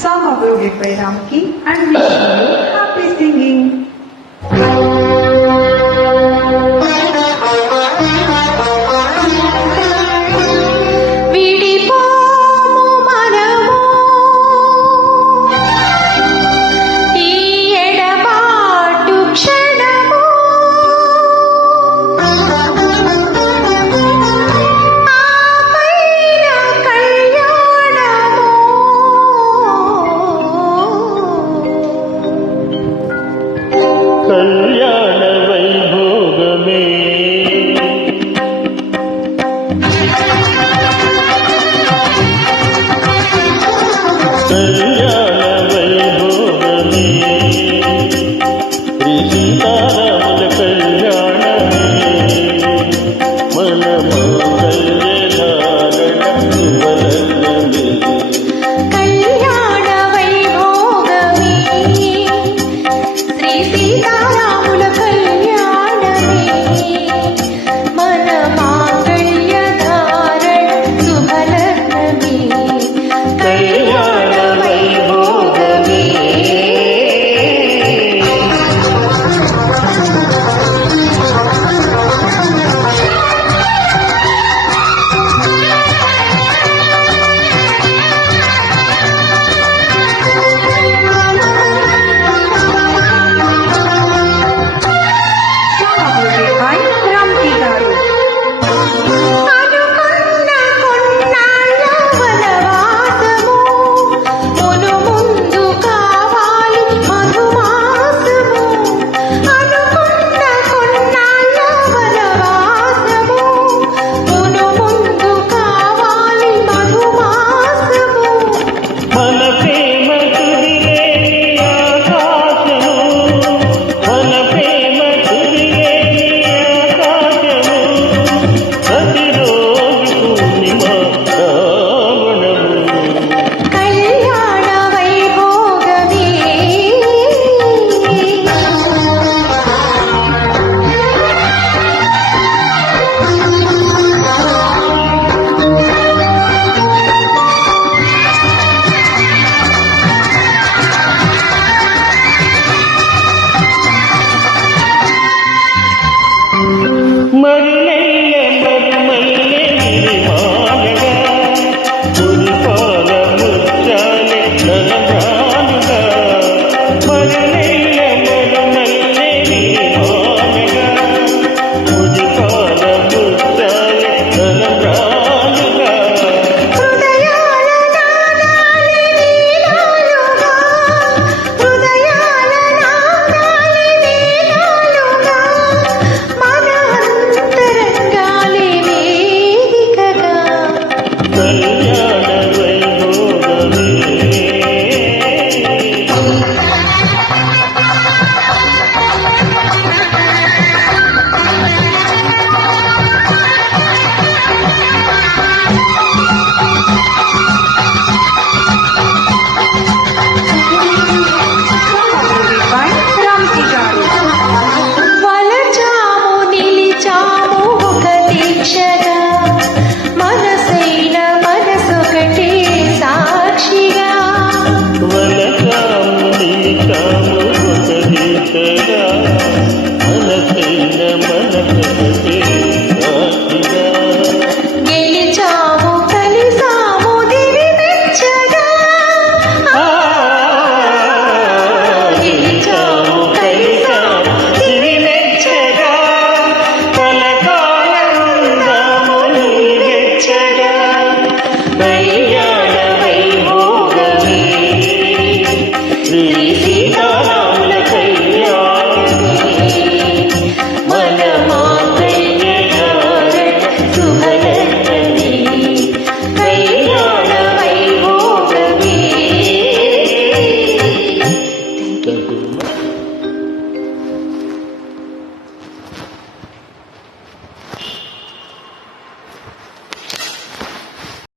Sama will replay Ramki and wish you happy singing. Bình. God. கண்ணே மெய்யானவை மோகமே